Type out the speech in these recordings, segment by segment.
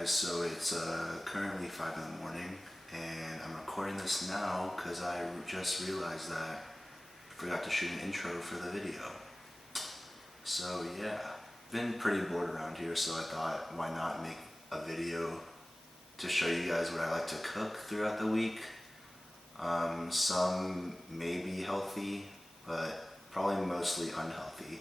guys, so it's currently 5 in the morning and I'm recording this now because I just realized that I forgot to shoot an intro for the video. So yeah, been pretty bored around here, so I thought why not make a video to show you guys what I like to cook throughout the week. Some may be healthy, but probably mostly unhealthy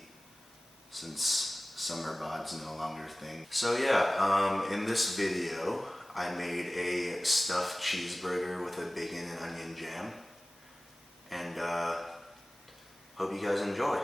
since summer bod's no longer a thing. So yeah, in this video I made a stuffed cheeseburger with a bacon and onion jam, and hope you guys enjoy.